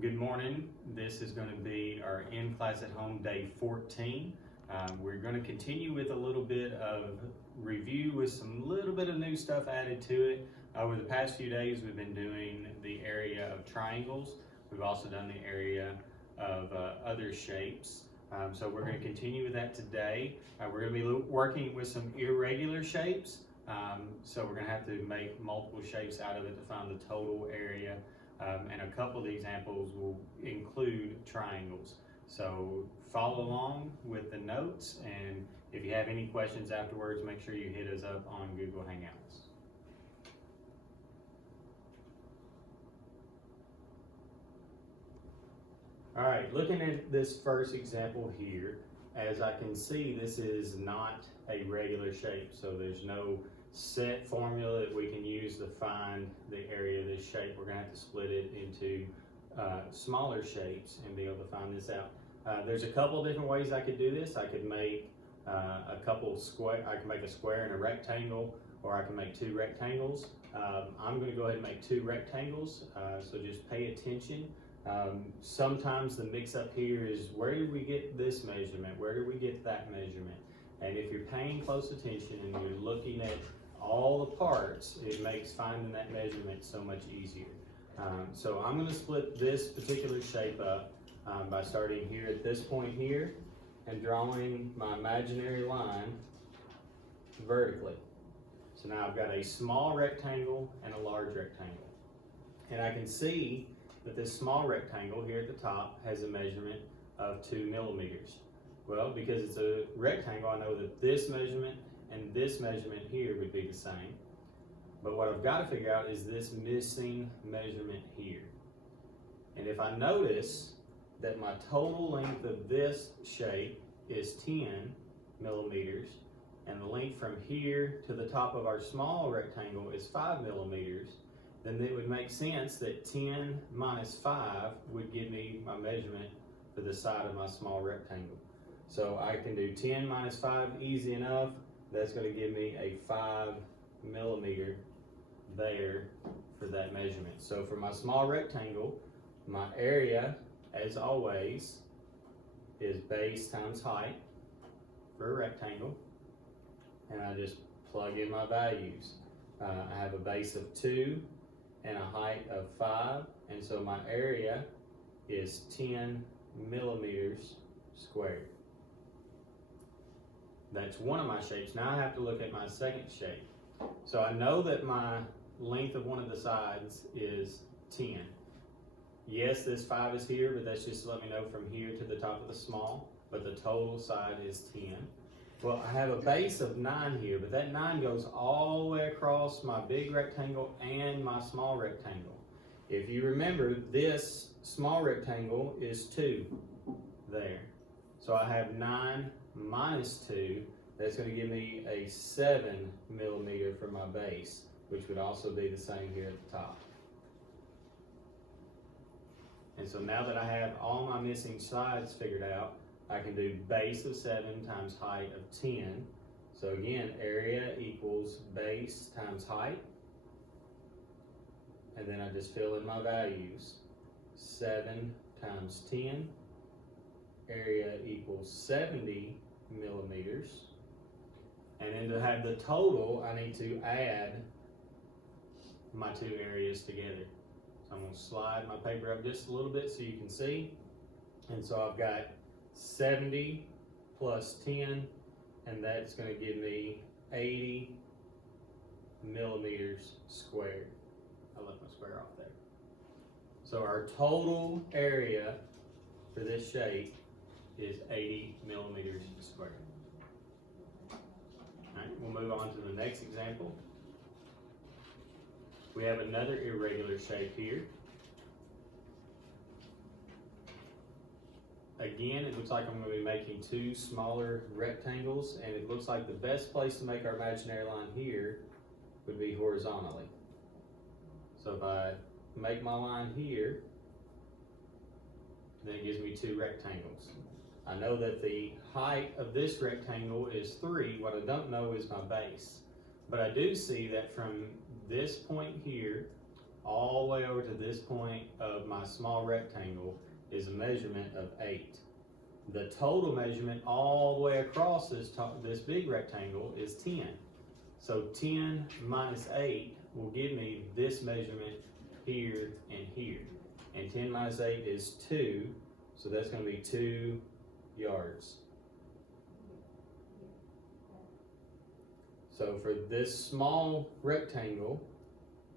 Good morning. This is going to be our in-class at home day 14. We're going to continue with a little bit of review with some little bit of new stuff added to it. Over the past few days we've been doing the area of triangles. We've also done the area of other shapes. So we're going to continue with that today. We're going to be working with some irregular shapes. So we're going to have to make multiple shapes out of it to find the total area. And a couple of the examples will include triangles. So follow along with the notes, and if you have any questions afterwards, make sure you hit us up on Google Hangouts. All right, looking at this first example here, as I can see, this is not a regular shape, so there's no set formula that we can use to find the area of this shape. We're going to have to split it into smaller shapes and be able to find this out. There's a couple different ways I could do this. I could make I could make a square and a rectangle, or I can make two rectangles. I'm going to go ahead and make two rectangles, so just pay attention. Sometimes the mix up here is, where did we get this measurement? Where did we get that measurement? And if you're paying close attention and you're looking at all the parts, it makes finding that measurement so much easier. So I'm going to split this particular shape up by starting here at this point here and drawing my imaginary line vertically. So now I've got a small rectangle and a large rectangle. And I can see that this small rectangle here at the top has a measurement of 2 millimeters. Well, because it's a rectangle, I know that this measurement and this measurement here would be the same. But what I've got to figure out is this missing measurement here. And if I notice that my total length of this shape is 10 millimeters, and the length from here to the top of our small rectangle is 5 millimeters, then it would make sense that 10 minus 5 would give me my measurement for the side of my small rectangle. So I can do 10 minus 5 easy enough. That's going to give me a 5 millimeter there for that measurement. So for my small rectangle, my area, as always, is base times height for a rectangle. And I just plug in my values. I have a base of 2 and a height of 5. And so my area is 10 millimeters squared. That's one of my shapes. Now I have to look at my second shape. So I know that my length of one of the sides is 10. Yes, this 5 is here, but that's just to let me know from here to the top of the small, but the total side is 10. Well, I have a base of 9 here, but that 9 goes all the way across my big rectangle and my small rectangle. If you remember, this small rectangle is 2 there. So I have 9 minus 2, that's going to give me a 7 millimeter for my base, which would also be the same here at the top. And so now that I have all my missing sides figured out, I can do base of 7 times height of 10. So again, area equals base times height. And then I just fill in my values. 7 times 10. Area equals 70 millimeters. And then to have the total, I need to add my two areas together. So I'm going to slide my paper up just a little bit so you can see. And so I've got 70 plus 10, and that's going to give me 80 millimeters squared. I left my square off there. So our total area for this shape is 80 millimeters squared. All right, we'll move on to the next example. We have another irregular shape here. Again, it looks like I'm going to be making two smaller rectangles, and it looks like the best place to make our imaginary line here would be horizontally. So if I make my line here, then it gives me two rectangles. I know that the height of this rectangle is 3. What I don't know is my base. But I do see that from this point here all the way over to this point of my small rectangle is a measurement of 8. The total measurement all the way across this big rectangle is 10. So 10 minus 8 will give me this measurement here and here. And 10 minus 8 is 2, so that's going to be 2 yards. So for this small rectangle,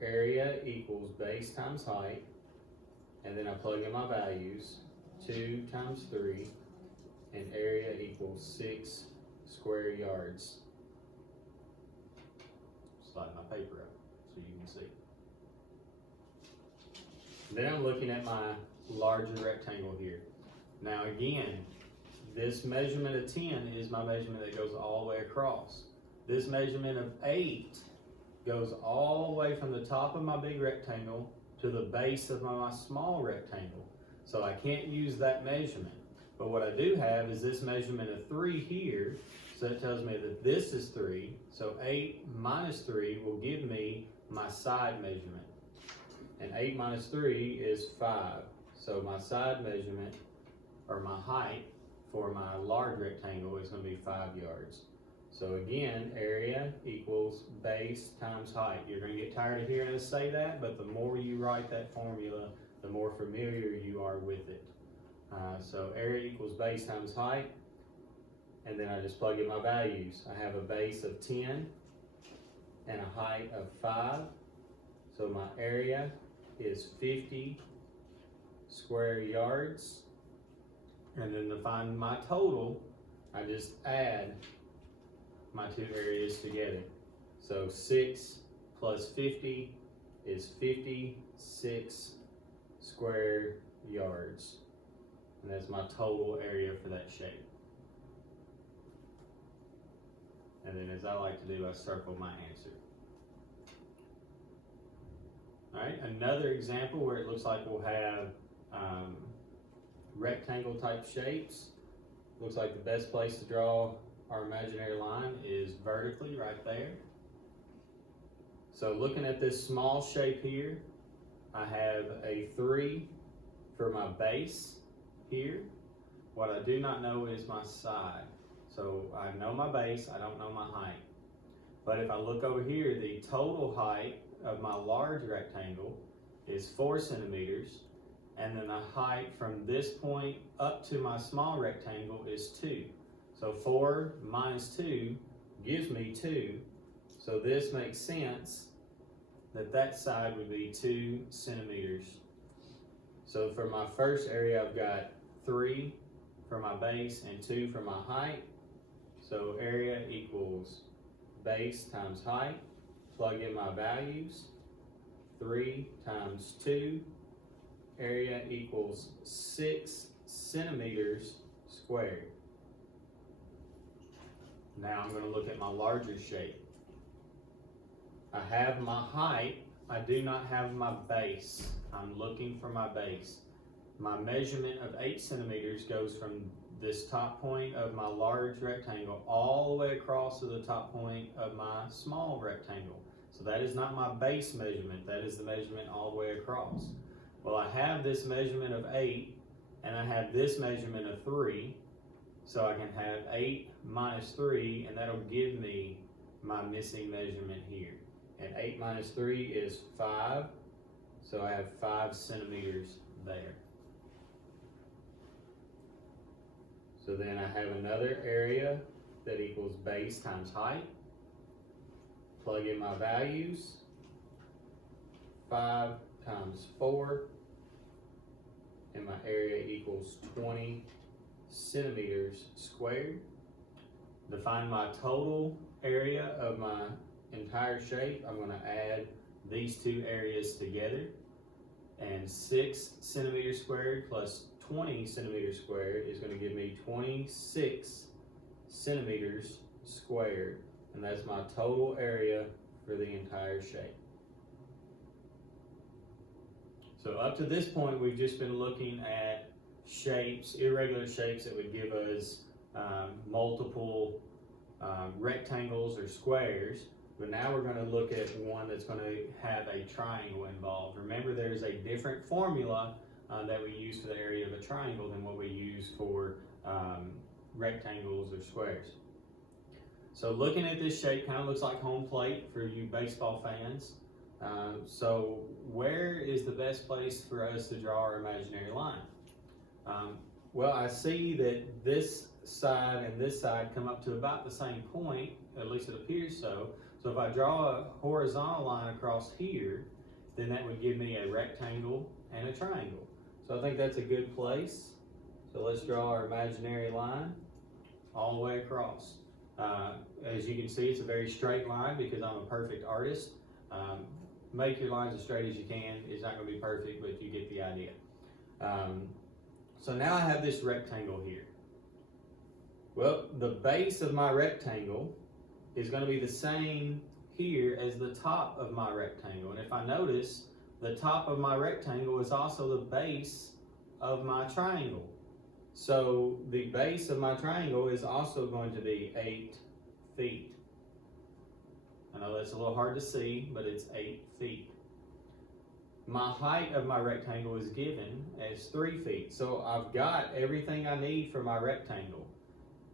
area equals base times height, and then I plug in my values, 2 times 3, and area equals 6 square yards. Slide my paper up so you can see. Then I'm looking at my larger rectangle here. Now again, this measurement of 10 is my measurement that goes all the way across. This measurement of 8 goes all the way from the top of my big rectangle to the base of my small rectangle. So I can't use that measurement. But what I do have is this measurement of 3 here. So that tells me that this is 3. So 8 minus 3 will give me my side measurement. And 8 minus 3 is 5. So my side measurement, or my height, for my large rectangle is going to be 5 yards. So again, area equals base times height. You're going to get tired of hearing us say that, but the more you write that formula, the more familiar you are with it. So area equals base times height, and then I just plug in my values. I have a base of 10 and a height of 5. So my area is 50 square yards. And then to find my total, I just add my two areas together. So 6 plus 50 is 56 square yards. And that's my total area for that shape. And then, as I like to do, I circle my answer. All right, another example where it looks like we'll have rectangle type shapes. Looks like the best place to draw our imaginary line is vertically right there. So looking at this small shape here, I have a 3 for my base here. What I do not know is my side. So I know my base, I don't know my height. But if I look over here, the total height of my large rectangle is 4 centimeters. And then the height from this point up to my small rectangle is 2. So 4 minus 2 gives me 2. So this makes sense that that side would be 2 centimeters. So for my first area, I've got 3 for my base and 2 for my height. So area equals base times height. Plug in my values. 3 times 2. Area equals 6 centimeters squared. Now I'm going to look at my larger shape. I have my height. I do not have my base. I'm looking for my base. My measurement of 8 centimeters goes from this top point of my large rectangle all the way across to the top point of my small rectangle. So that is not my base measurement. That is the measurement all the way across. Well, I have this measurement of 8 and I have this measurement of 3. So I can have 8 minus 3, and that'll give me my missing measurement here. And 8 minus 3 is 5, so I have 5 centimeters there. So then I have another area that equals base times height. Plug in my values. 5 times 4, and my area equals 20 centimeters squared. To find my total area of my entire shape, I'm going to add these two areas together, and 6 centimeters squared plus 20 centimeters squared is going to give me 26 centimeters squared, and that's my total area for the entire shape. So up to this point, we've just been looking at shapes, irregular shapes that would give us multiple rectangles or squares. But now we're gonna look at one that's gonna have a triangle involved. Remember, there's a different formula that we use for the area of a triangle than what we use for rectangles or squares. So looking at this shape, kind of looks like home plate for you baseball fans. So where is the best place for us to draw our imaginary line? Well, I see that this side and this side come up to about the same point, at least it appears so. So if I draw a horizontal line across here, then that would give me a rectangle and a triangle. So I think that's a good place. So let's draw our imaginary line all the way across. As you can see, it's a very straight line because I'm a perfect artist. Make your lines as straight as you can. It's not going to be perfect, but you get the idea. So now I have this rectangle here. Well, the base of my rectangle is going to be the same here as the top of my rectangle. And if I notice, the top of my rectangle is also the base of my triangle. So the base of my triangle is also going to be 8 feet. I know that's a little hard to see, but it's 8 feet. My height of my rectangle is given as 3 feet. So I've got everything I need for my rectangle.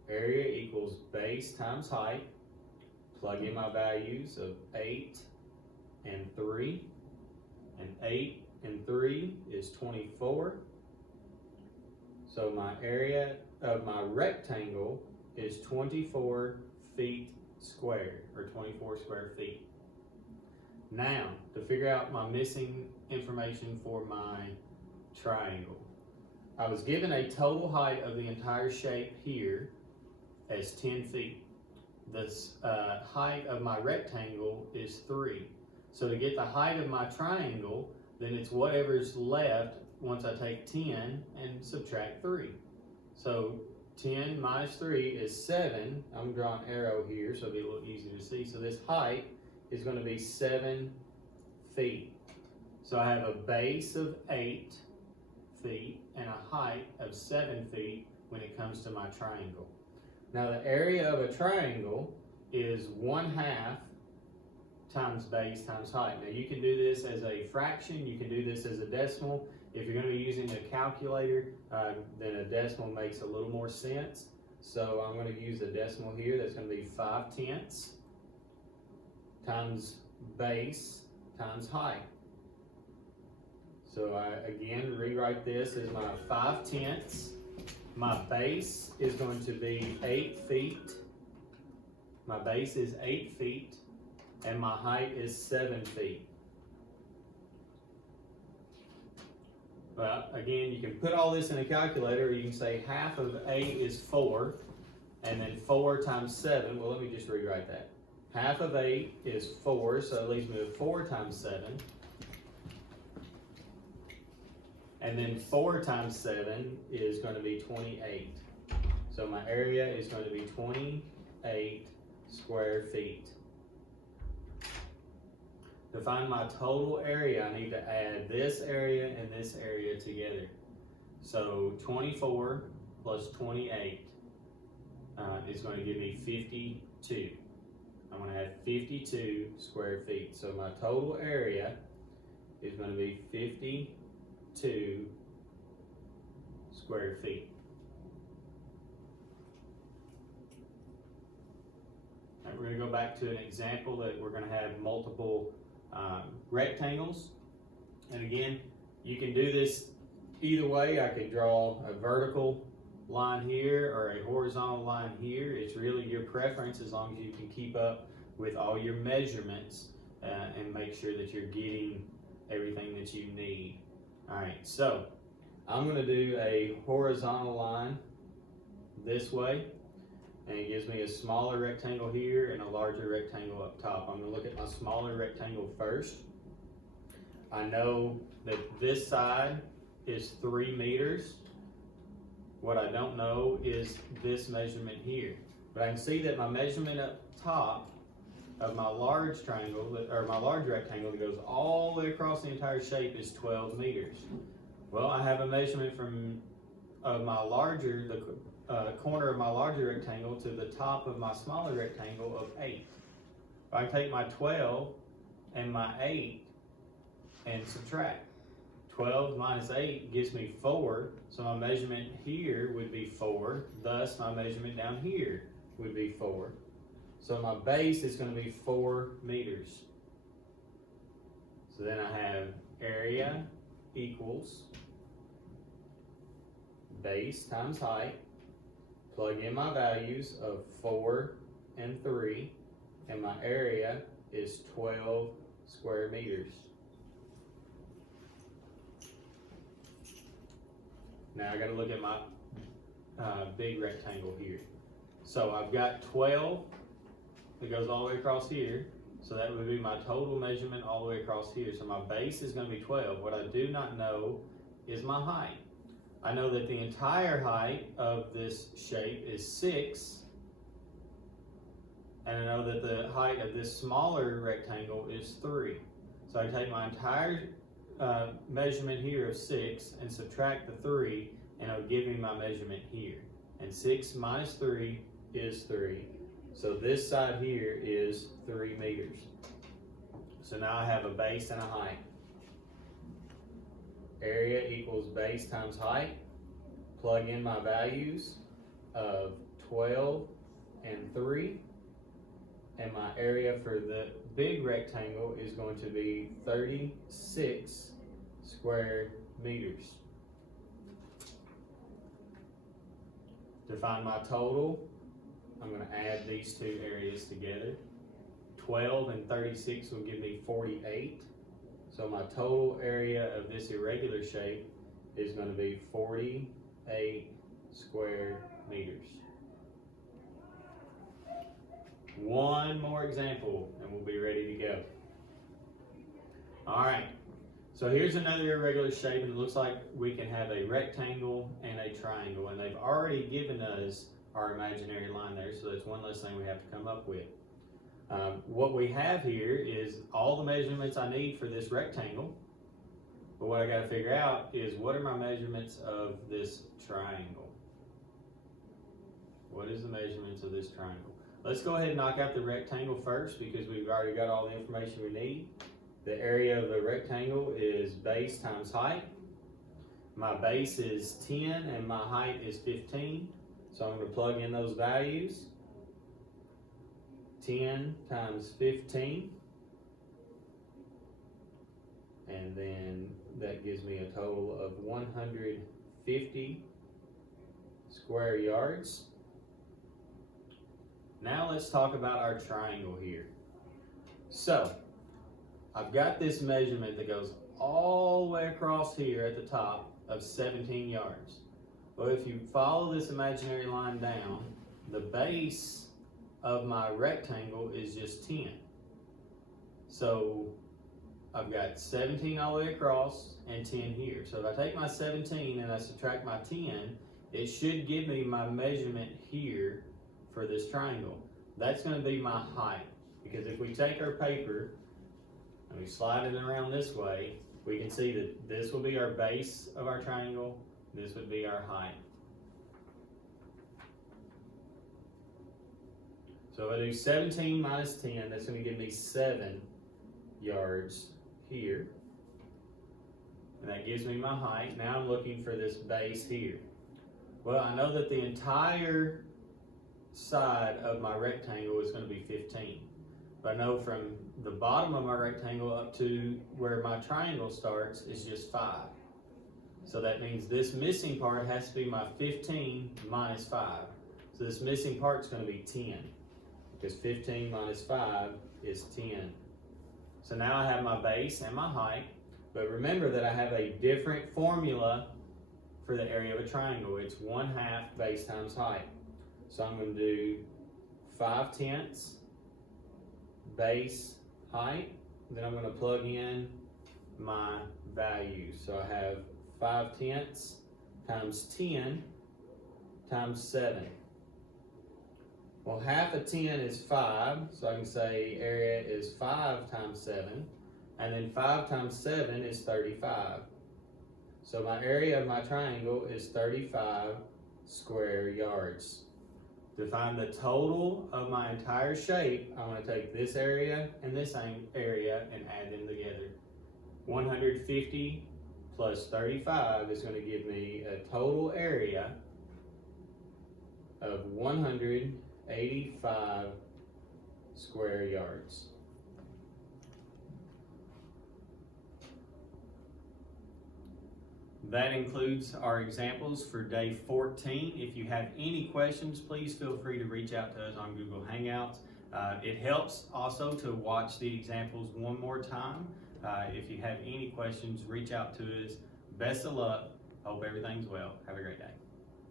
Area equals base times height. Plug in my values of 8 and 3. And 8 and 3 is 24. So my area of my rectangle is 24 feet squared, or 24 square feet. Now, to figure out my missing information for my triangle, I was given a total height of the entire shape here as 10 feet. The height of my rectangle is 3. So to get the height of my triangle, then it's whatever's left once I take 10 and subtract 3. So 10 minus 3 is 7. I'm drawing an arrow here so it'll be a little easier to see. So this height is going to be 7 feet. So I have a base of 8 feet and a height of 7 feet when it comes to my triangle. Now the area of a triangle is 1/2 times base times height. Now you can do this as a fraction, you can do this as a decimal. If you're going to be using a calculator, then a decimal makes a little more sense. So I'm going to use a decimal here. That's going to be 5/10 times base times height. So I again rewrite this as my 5/10. My base is going to be 8 feet. My base is 8 feet, and my height is 7 feet. Well, again, you can put all this in a calculator, or you can say half of 8 is 4, and then 4 times 7, well, let me just rewrite that. Half of 8 is 4, so it leaves me with 4 times 7. And then 4 times 7 is going to be 28. So my area is going to be 28 square feet. To find my total area, I need to add this area and this area together. So 24 plus 28 is going to give me 52. I'm going to have 52 square feet. So my total area is going to be 52 square feet. Now we're going to go back to an example that we're going to have multiple rectangles. And again, you can do this either way. I could draw a vertical line here or a horizontal line here. It's really your preference, as long as you can keep up with all your measurements and make sure that you're getting everything that you need. All right, so I'm going to do a horizontal line this way, and it gives me a smaller rectangle here and a larger rectangle up top. I'm going to look at my smaller rectangle first. I know that this side is 3 meters. What I don't know is this measurement here. But I can see that my measurement up top of my large triangle, or my large rectangle that goes all the way across the entire shape, is 12 meters. Well, I have a measurement from my larger, the corner of my larger rectangle to the top of my smaller rectangle of 8. I can take my 12 and my 8 and subtract. 12 minus 8 gives me 4, so my measurement here would be 4, thus my measurement down here would be 4. So my base is going to be 4 meters. So then I have area equals base times height, plug in my values of 4 and 3, and my area is 12 square meters. Now I got to look at my big rectangle here. So I've got 12 that goes all the way across here. So that would be my total measurement all the way across here. So my base is going to be 12. What I do not know is my height. I know that the entire height of this shape is 6. And I know that the height of this smaller rectangle is 3. So I take my entire measurement here of 6 and subtract the 3, and it'll give me my measurement here. And 6 minus 3 is 3. So this side here is 3 meters. So now I have a base and a height. Area equals base times height. Plug in my values of 12 and 3. And my area for the big rectangle is going to be 36 square meters. To find my total, I'm going to add these two areas together. 12 and 36 will give me 48. So my total area of this irregular shape is going to be 48 square meters. One more example and we'll be ready to go. All right, so here's another irregular shape, and it looks like we can have a rectangle and a triangle, and they've already given us our imaginary line there, so that's one less thing we have to come up with. What we have here is all the measurements I need for this rectangle, but what I got to figure out is what are my measurements of this triangle? What is the measurements of this triangle? Let's go ahead and knock out the rectangle first because we've already got all the information we need. The area of the rectangle is base times height. My base is 10 and my height is 15. So I'm going to plug in those values. 10 times 15. And then that gives me a total of 150 square yards. Now let's talk about our triangle here. So, I've got this measurement that goes all the way across here at the top of 17 yards. Well, if you follow this imaginary line down, the base of my rectangle is just 10. So, I've got 17 all the way across and 10 here. So if I take my 17 and I subtract my 10, it should give me my measurement here for this triangle. That's going to be my height, because if we take our paper and we slide it around this way, we can see that this will be our base of our triangle, this would be our height. So if I do 17 minus 10, that's going to give me 7 yards here. And that gives me my height. Now I'm looking for this base here. Well, I know that the entire side of my rectangle is going to be 15. But I know from the bottom of my rectangle up to where my triangle starts is just 5. So that means this missing part has to be my 15 minus 5. So this missing part is going to be 10. Because 15 minus 5 is 10. So now I have my base and my height. But remember that I have a different formula for the area of a triangle. It's 1/2 base times height. So I'm going to do 5/10 base height. Then I'm going to plug in my values. So I have 5/10 times 10 times 7. Well, half of 10 is 5, so I can say area is 5 times 7. And then 5 times 7 is 35. So my area of my triangle is 35 square yards. To find the total of my entire shape, I'm going to take this area and this area and add them together. 150 plus 35 is going to give me a total area of 185 square yards. That includes our examples for day 14. If you have any questions, please feel free to reach out to us on Google Hangouts. It helps also to watch the examples one more time. If you have any questions, reach out to us. Best of luck. Hope everything's well. Have a great day.